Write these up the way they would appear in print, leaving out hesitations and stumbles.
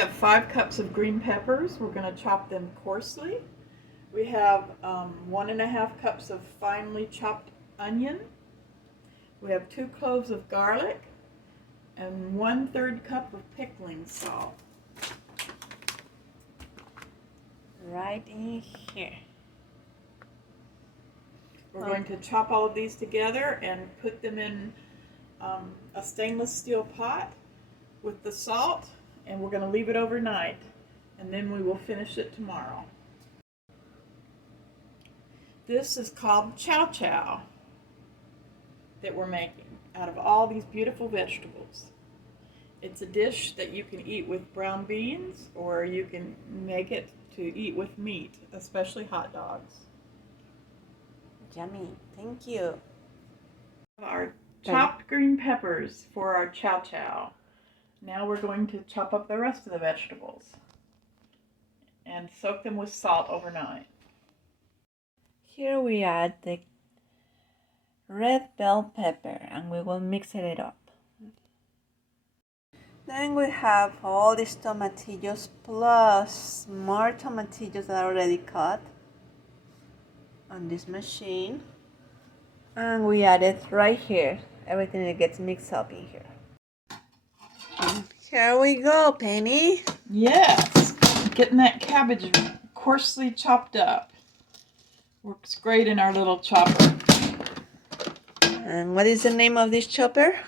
have 5 cups of green peppers. We're going to chop them coarsely. We have 1½ cups of finely chopped onion. We have 2 cloves of garlic and 1/3 cup of pickling salt. Right in here. We're going to chop all of these together and put them in a stainless steel pot with the salt, and we're going to leave it overnight, and then we will finish it tomorrow. This is called Chow Chow that we're making out of all these beautiful vegetables. It's a dish that you can eat with brown beans, or you can make it to eat with meat, especially hot dogs. Yummy. Thank you. Our chopped green peppers for our chow chow. Now we're going to chop up the rest of the vegetables and soak them with salt overnight. Here we add the red bell pepper and we will mix it up. Then we have all these tomatillos plus more tomatillos that are already cut on this machine. And we add it right here. Everything that gets mixed up in here. And here we go, Penny. Yes, getting that cabbage coarsely chopped up. Works great in our little chopper. And what is the name of this chopper?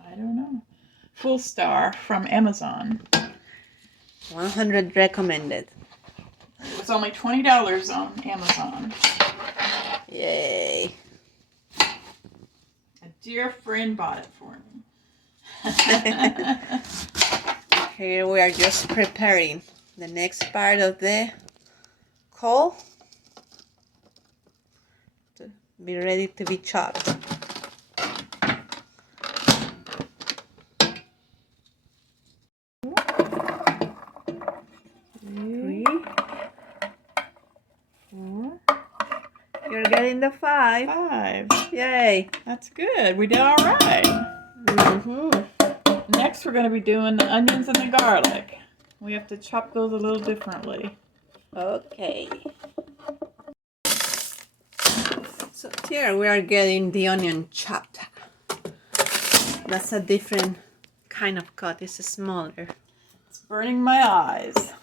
I don't know. Full Star from Amazon. 100 recommended. It was only $20 on Amazon. Yay. A dear friend bought it for me. Here we are just preparing the next part of the coal to be ready to be chopped. Three, 4. You're getting the 5. 5. Yay. That's good. We did all right. Next, we're going to be doing the onions and the garlic. We have to chop those a little differently. Okay. So here we are getting the onion chopped. That's a different kind of cut. It's smaller. It's burning my eyes.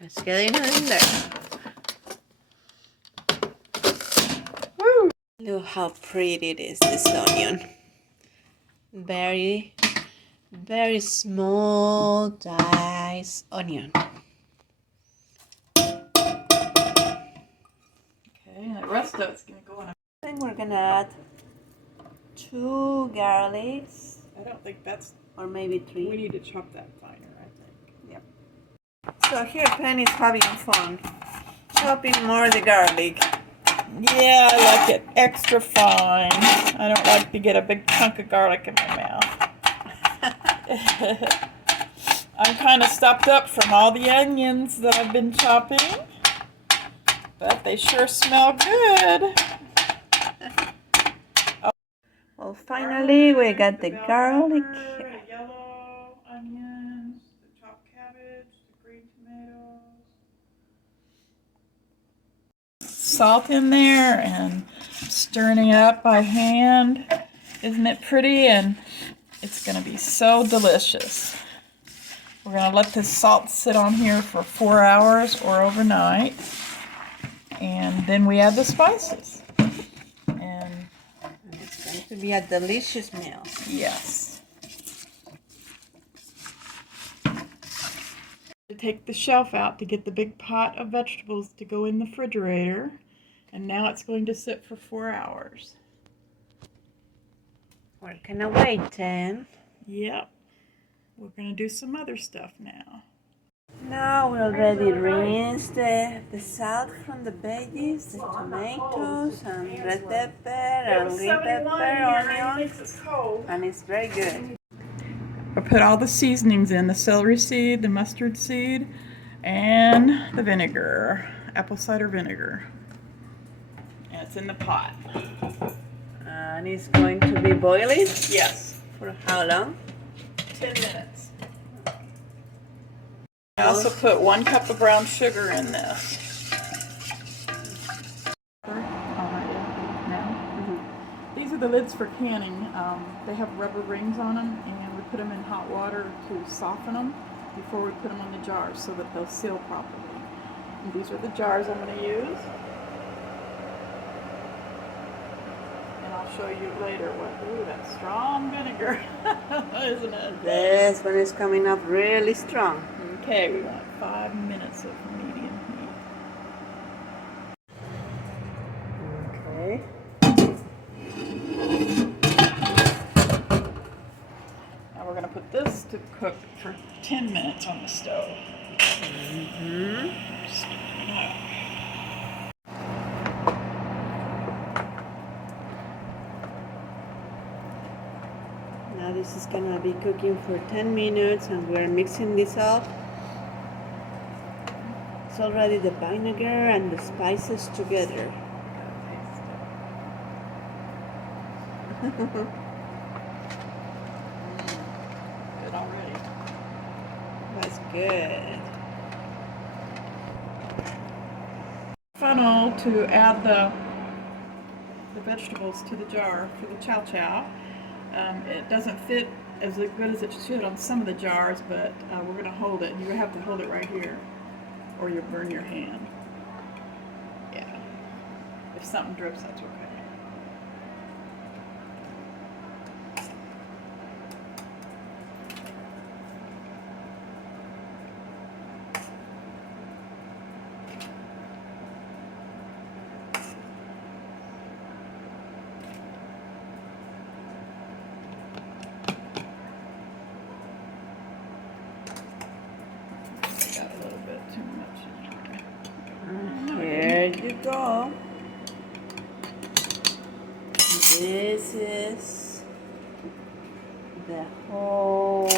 Let's get it in there. Woo! Look how pretty it is, this onion. Very, very small diced onion. Okay, and the rest of it's going to go in a... Then we're gonna add 2 garlics. I don't think that's... Or maybe 3. We need to chop that finer, I think. Yep. So here Penny's having fun. Chopping more the garlic. Yeah, I like it extra fine. I don't like to get a big chunk of garlic in my mouth. I'm kind of stopped up from all the onions that I've been chopping, but they sure smell good. Well, finally we got the garlic. The yellow onions, the chopped cabbage, the green tomatoes. Salt in there and stirring it up by hand. Isn't it pretty? And it's going to be so delicious. We're going to let this salt sit on here for 4 hours or overnight. And then we add the spices. And it's going to be a delicious meal. Yes. To take the shelf out to get the big pot of vegetables to go in the refrigerator. And now it's going to sit for 4 hours. Working away, then. Yep. We're going to do some other stuff now. Now we already rinsed the salt from the veggies, the tomatoes, and red pepper, and green pepper, onion, and it's very good. I put all the seasonings in, the celery seed, the mustard seed, and the vinegar, apple cider vinegar. minutes in the pot. And it's going to be boiling? Yes. For how long? 10 minutes. I also put 1 cup of brown sugar in this. These are the lids for canning. They have rubber rings on them, and we put them in hot water to soften them before we put them on the jars so that they'll seal properly. And these are the jars I'm going to use. And I'll show you later what, ooh, that strong vinegar, isn't it? This one is coming up really strong. Okay, we want 5 minutes of medium heat. Okay. Now we're going to put this to cook for 10 minutes on the stove. Now this is gonna be cooking for 10 minutes and we're mixing this up. It's already the vinegar and the spices together. Good already. That's good. Funnel to add the vegetables to the jar for the chow chow. It doesn't fit as good as it should on some of the jars, but we're going to hold it. You have to hold it right here or you'll burn your hand. Yeah. If something drips, that's okay. Got a little bit too much in here. Here you go. This is the whole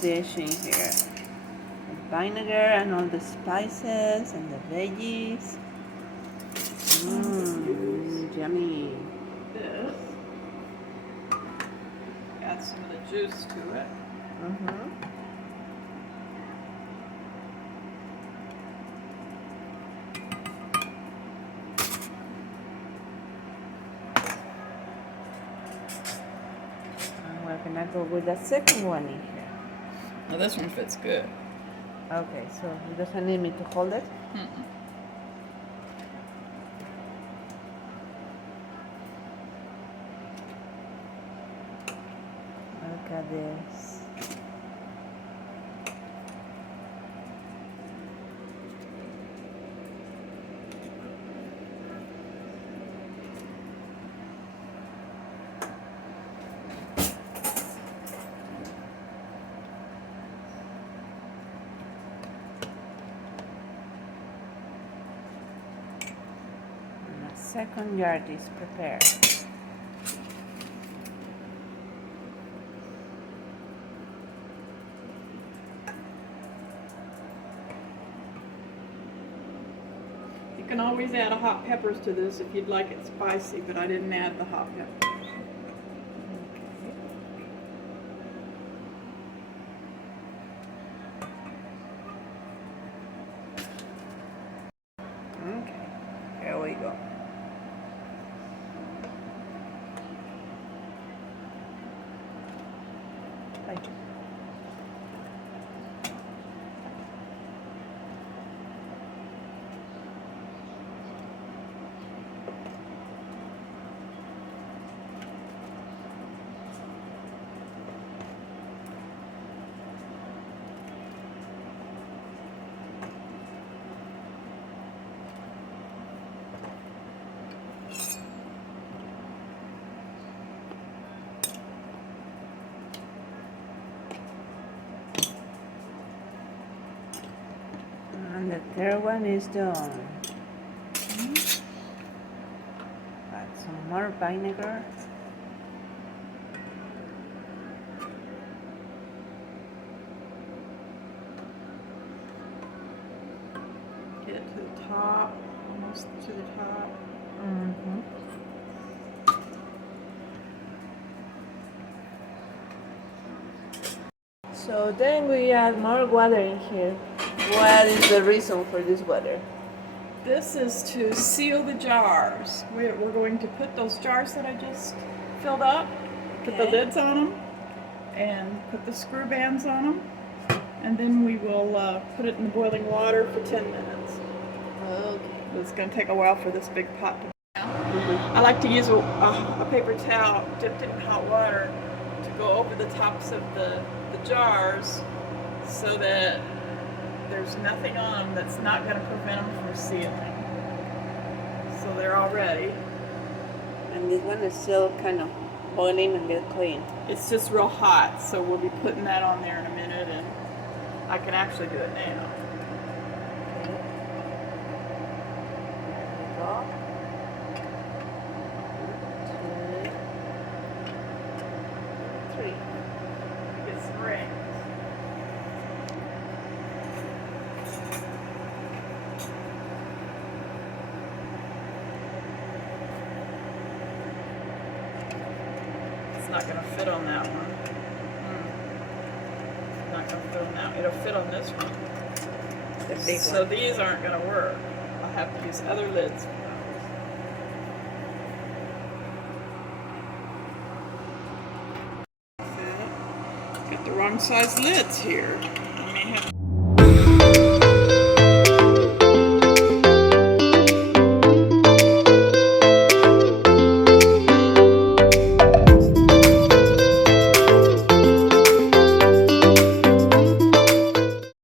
dish in here. The vinegar and all the spices and the veggies. Yummy. This. Add some of the juice to it. We're gonna go with the second one in here. Now this one fits good. Okay, so it doesn't need me to hold it? Look at this. Second yard is prepared. You can always add hot peppers to this if you'd like it spicy, but I didn't add the hot peppers. Okay, here we go. Thank you. And the third one is done. Add some more vinegar. Get it to the top, almost to the top. Mm-hmm. So then we add more water in here. What is the reason for this water? This is to seal the jars. We're going to put those jars that I just filled up, put the Okay. lids on them, and put the screw bands on them, and then we will put it in the boiling water for 10 minutes. Okay. It's going to take a while for this big pot to I like to use a paper towel dipped in hot water to go over the tops of the jars so that there's nothing on them that's not going to prevent them from sealing. So they're all ready. And this one is still kind of boiling and get clean. It's just real hot, so we'll be putting that on there in a minute, and I can actually do it now. Get some rings. It's not going to fit on that one. It's not going to fit on that one. It'll fit on this one. The big So one. these aren't going to work. I'll have to use other lids for those. Got the wrong size lids here. I may have